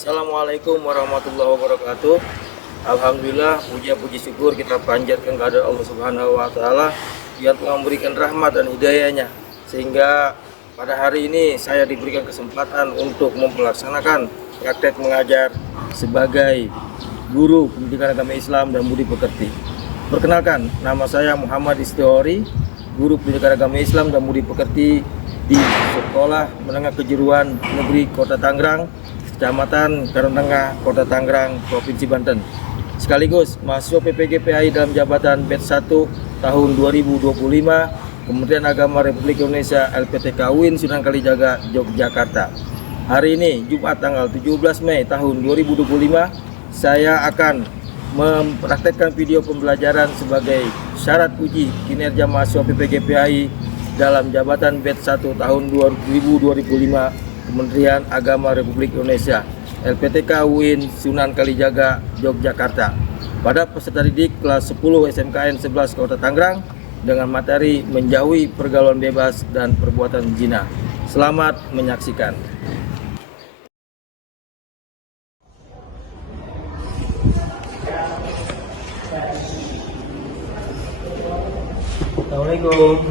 Assalamualaikum warahmatullahi wabarakatuh. Alhamdulillah, puji syukur kita panjatkan kepada Allah Subhanahu wa taala yang telah memberikan rahmat dan hidayahnya sehingga pada hari ini saya diberikan kesempatan untuk melaksanakan praktek mengajar sebagai guru pendidikan agama Islam dan budi pekerti. Perkenalkan, nama saya Muhammad Istihori, guru pendidikan agama Islam dan budi pekerti di Sekolah Menengah Kejuruan Negeri Kota Tangerang, Kecamatan Karangtengah, Kota Tangerang, Provinsi Banten. Sekaligus mahasiswa PPGPAI dalam jabatan batch 1 tahun 2025 Kementerian Agama Republik Indonesia LPTK UIN Sunan Kalijaga, Yogyakarta. Hari ini Jumat tanggal 17 Mei tahun 2025 saya akan mempraktekkan video pembelajaran sebagai syarat uji kinerja mahasiswa PPGPAI dalam jabatan batch 1 tahun 2025 Kementerian Agama Republik Indonesia LPTK UIN Sunan Kalijaga, Yogyakarta pada peserta didik kelas 10 SMKN 11 Kota Tangerang dengan materi menjauhi pergaulan bebas dan perbuatan zina. Selamat menyaksikan. Assalamualaikum.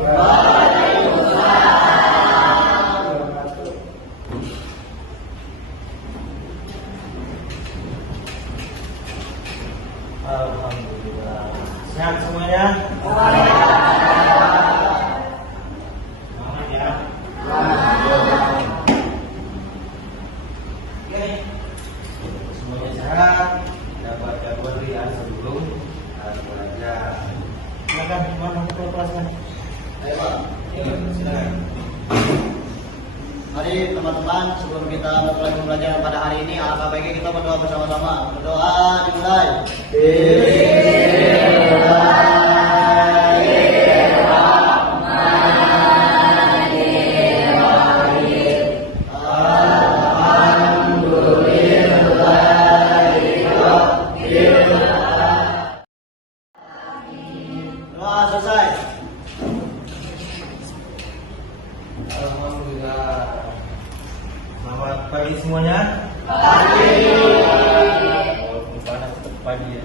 Alhamdulillah. Sehat semuanya? Semangat ya. Oke. Semuanya sehat. Dapat kabar sebelum belajar. Silakan, mana kelasnya? Ayo Pak. Silakan. Mari teman-teman, sebelum kita mulai pembelajaran pada hari ini, alangkah baiknya kita berdoa bersama-sama. Berdoa dimulai. Doa selesai. Alhamdulillah. Selamat pagi semuanya. Pagi. Walaupun panas tetap pagi ya.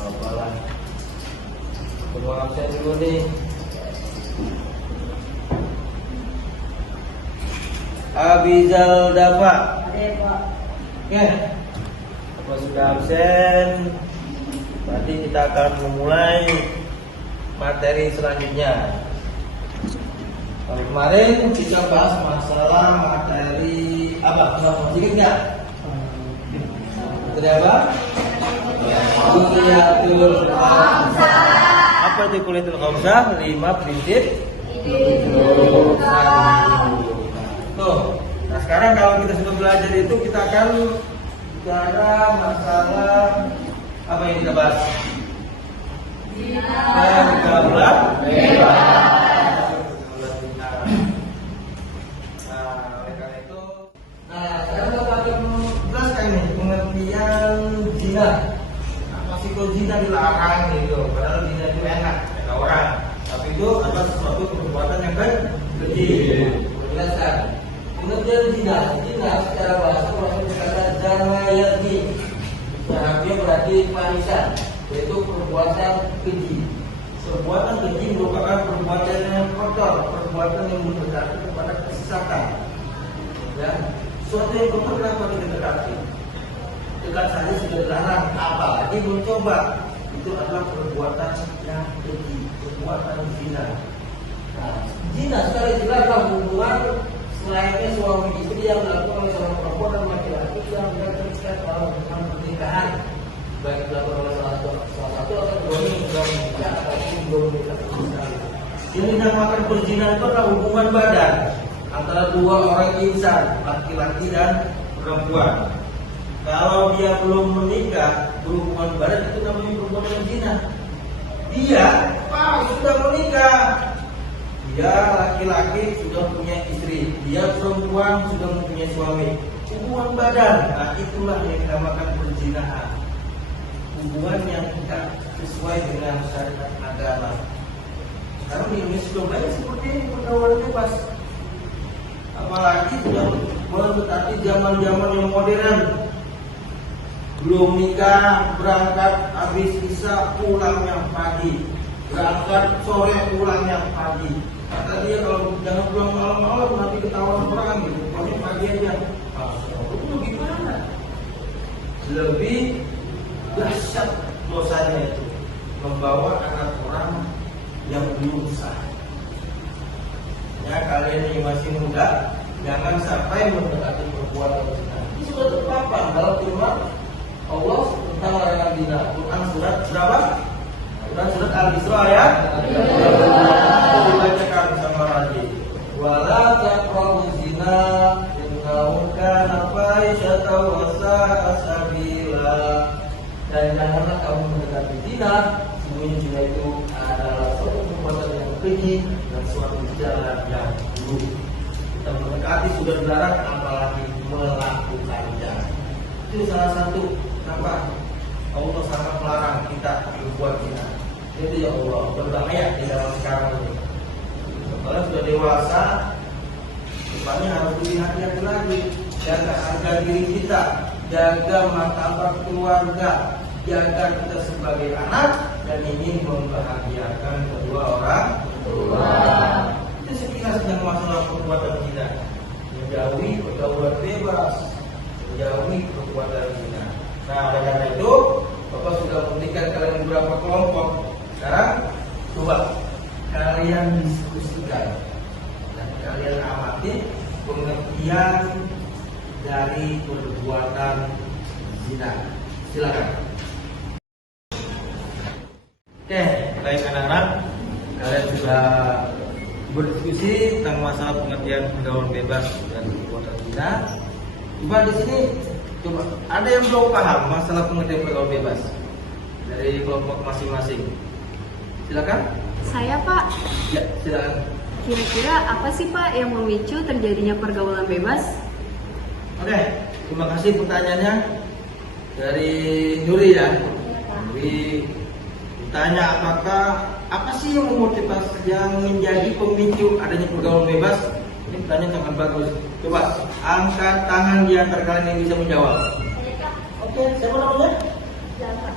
Apalah. Kedua absen dulu nih. Abizal Dafa. Oke. Kalau sudah absen, berarti kita akan memulai materi selanjutnya. Kalau kemarin kita bahas masalah materi apa? Sedikit nggak? Materi apa? Kuliatul Khamsah. Apa itu Kuliatul Khamsah? 5 prinsip hidup. Tuh. Nah sekarang kalau kita sudah belajar itu kita akan bicara masalah apa yang kita bahas? Pergaulan bebas. Sekarang kita akan menjelaskan nih pengertian zina. Apa sih kok zina dilarang gitu? Padahal zina itu enak, kata orang. Tapi itu adalah sesuatu perbuatan yang keji. Penjelasan. Pengertian zina secara bahasa berkata zanayati. Arabnya berarti manisan, yaitu perbuatan keji. Perbuatan keji merupakan perbuatan yang kotor, perbuatan yang mendekati kepada kesesatan. Ya, sesuatu yang kotor kenapa kita dekati? Dekat saja sudah dilarang, apalagi mencoba. Itu adalah perbuatan yang keji, perbuatan zina. Nah, zina sekali adalah hubungan selainnya suami istri yang dilakukan oleh seorang perempuan dan laki-laki yang terikat dalam hubungan pernikahan, baik dilakukan oleh salah satu atau keduanya yang sudah menikah ataupun belum menikah. Yang dinamakan perzinahan itu adalah hubungan badan antara dua orang insan, laki-laki dan perempuan. Kalau dia belum menikah, berhubungan badan itu namanya perbuatan zina. Dia sudah menikah. Dia laki-laki sudah punya istri, dia perempuan sudah mempunyai suami. Hubungan badan, nah itulah yang dinamakan perzinahan. Hubungan yang tidak sesuai dengan syariat agama. Sekarang di Indonesia sudah banyak seperti ini pergaulan bebas. Apalagi sudah mendekati zaman-zaman yang modern. Belum nikah, berangkat habis isya pulangnya pagi, berangkat sore pulangnya pagi. Kata dia kalau jangan pulang malam-malam nanti ketahuan orang gitu. Pokoknya pagi aja. Itu gimana? Lebih dahsyat dosanya itu membawa anak orang yang belum sah. Ya kalian yang masih muda jangan sampai mendekati perbuatan zina. Ini sudah terpapan dalam firman Allah tentang larangan zina. Quran surat berapa? Quran surat Al-Isra ya. Dibacakan sama Raji. Wala taqrabu zina innahu kana fahisyatan wa sa'a sabila. Dan janganlah kamu mendekati zina. Sesungguhnya zina itu adalah suatu perbuatan yang keji dan suatu jalan yang buruk. Kita mendekati sudah dilarang, apalagi melakukannya. Itu salah satu kenapa Allah sangat melarang kita berbuat zina. Itu ya Allah berbahaya di dalam sekarang ini. Kalau sudah dewasa, depannya harus lebih hati-hati lagi. Jaga harga diri kita, jaga martabat keluarga, jaga kita sebagai anak dan ingin membahagiakan kedua orang tua. Itu sekilas dengan masalah perbuatan zina. Menjauhi pergaulan bebas, menjauhi perbuatan zina. Nah, oleh karena itu, Bapak sudah memberikan kalian beberapa kelompok. Sekarang, coba kalian diskusikan dan kalian amati pengertian dari perbuatan zina. Silakan. Oke, baik anak-anak, kalian sudah berdiskusi tentang masalah pengertian pergaulan bebas dan perbuatan zina. Coba di sini, coba ada yang belum paham masalah pengertian pergaulan bebas dari kelompok masing-masing. Silakan. Saya Pak, Ya, silakan. kira-kira apa sih Pak yang memicu terjadinya pergaulan bebas? Oke, terima kasih pertanyaannya dari Nuri ya. Nuri tanya apa sih yang memotivasi yang menjadi pemicu adanya pergaulan bebas? Ini pertanyaan sangat bagus. Coba angkat tangan di antara kalian yang bisa menjawab. Oke, siapa namanya? Jalpa.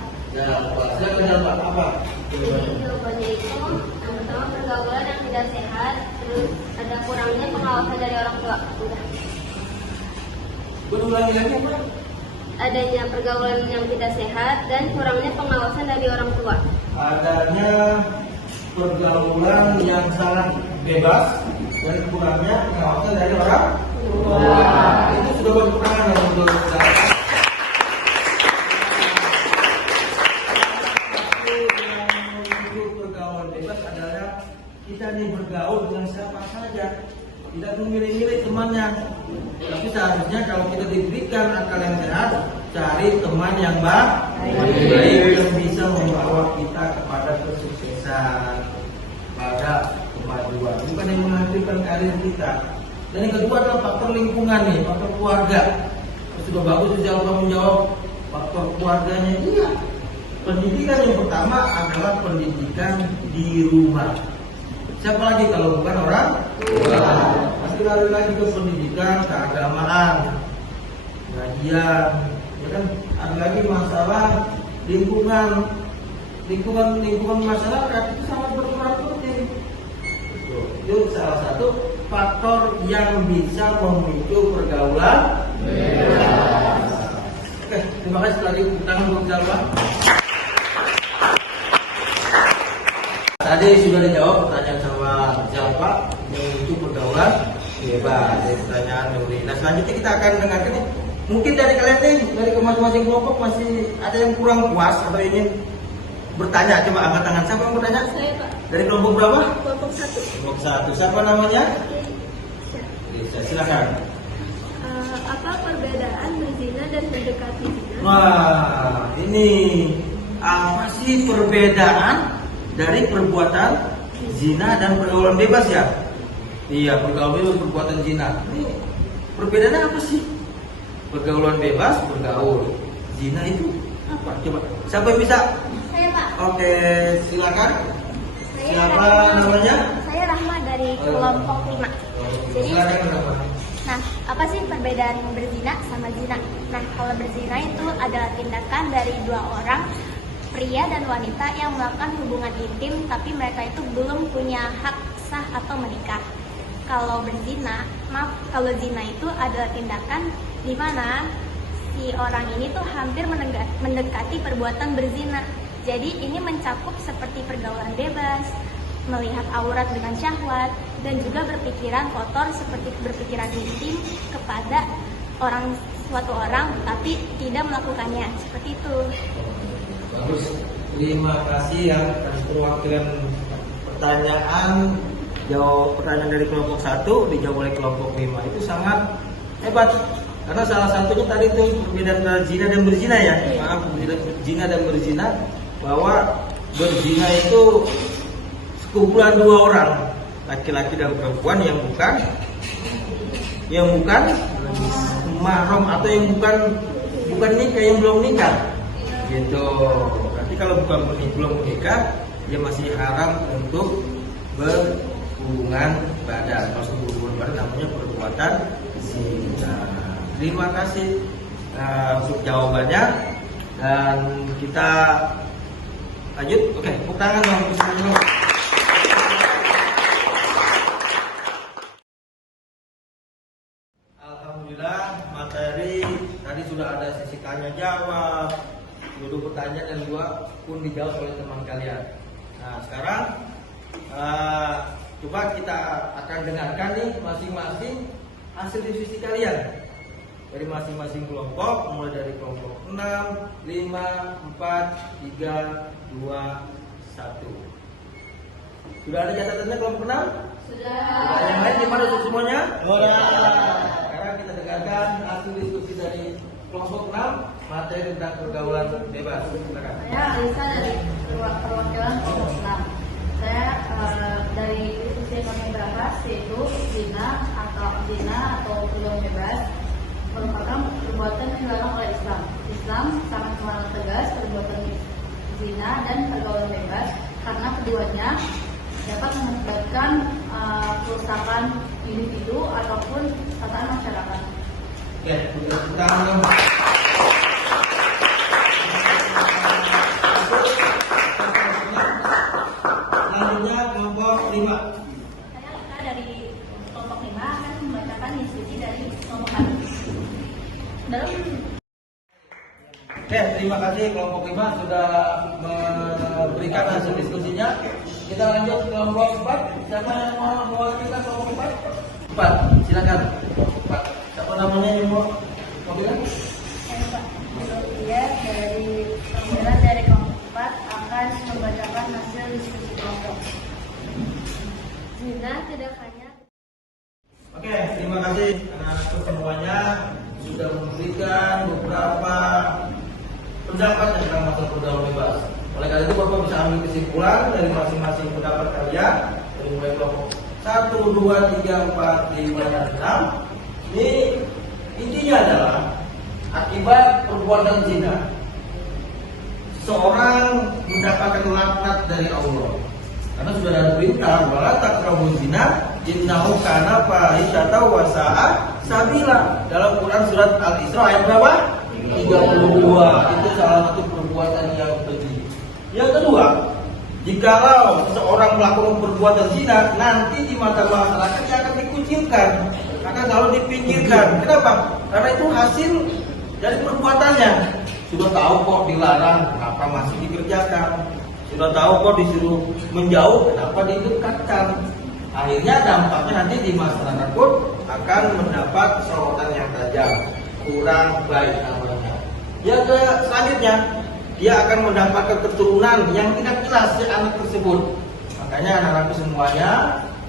Silakan Jalpa. Apa? Jadi jawabannya itu yang pertama pergaulan yang tidak sehat, terus ada kurangnya pengawasan dari orang tua. Udah. Berulangi lagi apa? Adanya pergaulan yang tidak sehat dan kurangnya pengawasan dari orang tua. Adanya pergaulan yang sangat bebas dan kurangnya pengawasan dari orang tua. Itu sudah berkurang ya untuk pergaulan bebas adalah kita nih bergaul dengan siapa saja, tidak memilih-milih temannya. Tapi seharusnya kalau kita diberikan akal yang sehat, cari teman yang baik yang bisa membawa kita kepada kesuksesan, pada kemajuan, bukan yang menghancurkan karir kita. Dan yang kedua adalah faktor lingkungan nih, faktor keluarga. Sudah bagus dijawab menjawab faktor keluarganya. Iya. Pendidikan yang pertama adalah pendidikan di rumah. Siapa lagi kalau bukan orang tua? Pasti lari lagi ke pendidikan, keagamaan, kajian, ya kan? Ada lagi masalah lingkungan masyarakat itu sangat berperan penting. Itu salah satu faktor yang bisa memicu pergaulan. Oke, terima kasih lagi tangan untuk jawab. Tadi sudah dijawab pertanyaan sama siapa yang memicu pergaulan bebas dari pertanyaan Nuri. Nah selanjutnya kita akan dengarkan nih. Mungkin dari kalian nih, dari masing-masing kelompok masih ada yang kurang puas atau ingin bertanya. Coba angkat tangan. Siapa yang bertanya? Saya Pak, Dari kelompok berapa? kelompok 1. Kelompok 1. Siapa namanya? Silakan. Apa perbedaan berzina dan mendekati zina? Wah, ini apa sih perbedaan dari perbuatan zina dan pergaulan bebas ya? Iya, pergaulan bebas perbuatan zina. Ini perbedaannya apa sih? Pergaulan bebas, bergaul. Zina itu apa? Coba. Siapa yang bisa? Saya Pak. Oke, silakan. Saya Siapa Rahma. namanya? Saya Rahma dari kelompok 5. Jadi, Silakan. nah, Apa sih perbedaan berzina sama zina? Nah, kalau berzina itu adalah tindakan dari dua orang, pria dan wanita yang melakukan hubungan intim tapi mereka itu belum punya hak sah atau menikah. Kalau zina itu adalah tindakan di mana si orang ini tuh hampir mendekati perbuatan berzina. Jadi ini mencakup seperti pergaulan bebas, melihat aurat dengan syahwat, dan juga berpikiran kotor seperti berpikiran intim kepada suatu orang tapi tidak melakukannya. Seperti itu. Bagus. Terima kasih ya atas perwakilan pertanyaan dari kelompok 1 dijawab oleh kelompok 5. Itu sangat hebat. Karena salah satunya tadi itu perbedaan antara zina dan berzina ya. Maaf, perbedaan zina dan berzina, bahwa berzina itu sekumpulan dua orang, laki-laki dan perempuan yang bukan mahram atau yang bukan nikah, yang belum nikah. Gitu. Berarti kalau belum menikah, dia masih haram untuk berhubungan badan. Maksud berhubungan badan namanya perbuatan zina. Terima kasih untuk jawabannya, dan kita lanjut. Oke, tepuk tangan dong. Alhamdulillah, materi tadi sudah ada sesi tanya jawab, 2 pertanyaan dan 2 pun dijawab oleh teman kalian. Nah, sekarang coba kita akan dengarkan nih masing-masing hasil diskusi kalian dari masing-masing kelompok, mulai dari kelompok 6, 5, 4, 3, 2, 1. Sudah ada catatannya kelompok 6? Sudah. Yang lain gimana semuanya? Sudah. Sekarang kita dengarkan hasil diskusi dari kelompok 6, materi tentang pergaulan bebas. Silakan. Saya Alisa dari perwakilan kelompok 6. Saya dari diskusi yang kami bahas yaitu zina atau pergaulan bebas merupakan perbuatan yang dilarang oleh Islam. Islam sangat melarang tegas perbuatan zina dan pergaulan bebas karena keduanya dapat mengakibatkan kerusakan individu ataupun tatanan masyarakat. Oke, kita dong. Selanjutnya kelompok 5. Saya dari kelompok 5 akan membacakan diskusi dari kelompok 1. Oke, terima kasih kelompok 5 sudah memberikan hasil diskusinya. Kita lanjut ke kelompok 4. Siapa yang mau mewakilkan kelompok 4? 4, silakan. 4. Siapa namanya yang mau bilang? Saya dari pembicara dari kelompok 4 akan membacakan hasil diskusi kelompok. Zina tidak hanya Oke, terima kasih anak-anakku semuanya sudah memberikan beberapa pendapat tentang masalah pergaulan bebas. Oleh karena itu Bapak bisa ambil kesimpulan dari masing-masing pendapat kalian dari mulai kelompok 1, 2, 3, 4, 5, dan 6. Ini intinya adalah akibat perbuatan zina seorang mendapatkan laknat dari Allah. Karena sudah ada perintah wala taqrabuz zina innahu kana fahisyatan wa sa'a sabila. Dalam Quran surat Al-Isra ayat berapa? 32. Itu salah satu perbuatan yang keji. Yang kedua, jikalau seseorang melakukan perbuatan zina, nanti di mata masyarakat dia akan dikucilkan, akan selalu dipinggirkan. Kenapa? Karena itu hasil dari perbuatannya. Sudah tahu kok dilarang, kenapa masih dikerjakan? Sudah tahu kok disuruh menjauh, kenapa didekatkan? Akhirnya dampaknya nanti di masyarakat pun akan mendapat sorotan yang tajam, kurang baik namanya. Yang selanjutnya, dia akan mendapatkan keturunan yang tidak jelas si anak tersebut. Makanya anak-anakku semuanya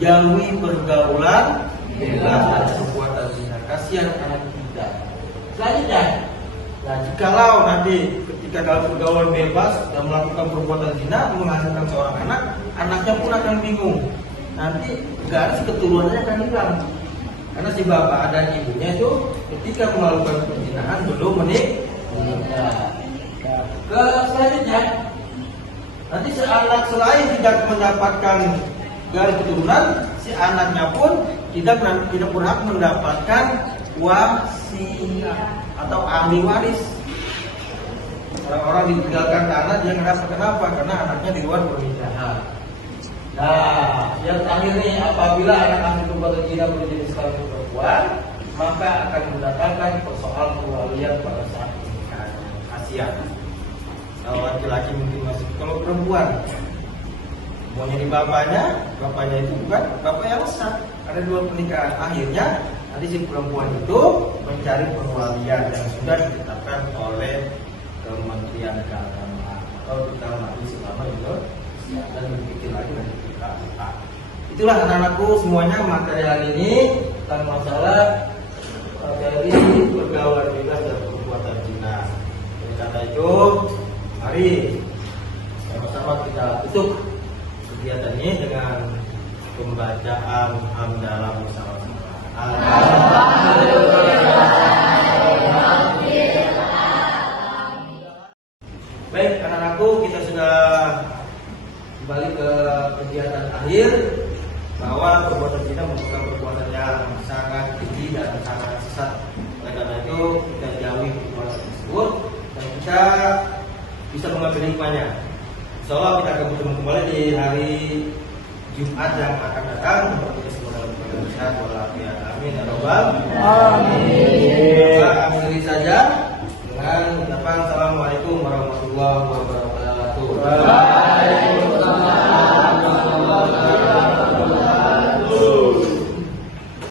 jauhi pergaulan bebas dan perbuatan zina. Kasihan anak kita. Selanjutnya, nah jikalau nanti ketika dalam pergaulan bebas dan melakukan perbuatan zina menghasilkan seorang anak, anaknya pun akan bingung. Nanti garis keturunannya akan hilang. Karena si bapak dan ibunya itu ketika melakukan perzinahan belum menikah. Ke selanjutnya, nanti si anak selain tidak mendapatkan garis keturunan, si anaknya pun tidak berhak mendapatkan wasiat atau ahli waris. Orang-orang ditinggalkan tanah dia ngerasa kenapa? Karena anaknya di luar pernikahan. Nah, yang terakhir nih, apabila anak ahli perbuatan zina berjenis kelamin perempuan, maka akan mendatangkan persoalan perwalian pada saat pernikahan. Kasihan. Kalau laki-laki mungkin masih, kalau perempuan mau jadi bapaknya itu bukan bapak yang sah. Ada dua pernikahan. Akhirnya nanti si perempuan itu mencari perwalian yang sudah ditetapkan oleh Kementerian Keagamaan atau kita nanti selama itu dan berpikir lagi nanti kita angkat. Itulah anak-anakku semuanya material ini tentang masalah dari pergaulan bebas dan perbuatan zina. Oleh karena itu, mari sama-sama kita tutup kegiatan ini dengan pembacaan hamdalah bersama-sama. Baik, anak-anakku, kita sudah kembali ke kegiatan akhir bahwa perbuatan zina merupakan perbuatan yang sangat keji dan sangat sesat. Oleh karena itu kita jauhi perbuatan tersebut dan kita bisa mengambil hikmahnya. Insya Allah kita akan bertemu kembali di hari Jumat yang akan datang. Kita semoga bersehat walafiat. Amin ya robbal alamin. Akhiri saja dengan ucapan assalamualaikum warahmatullahi wabarakatuh.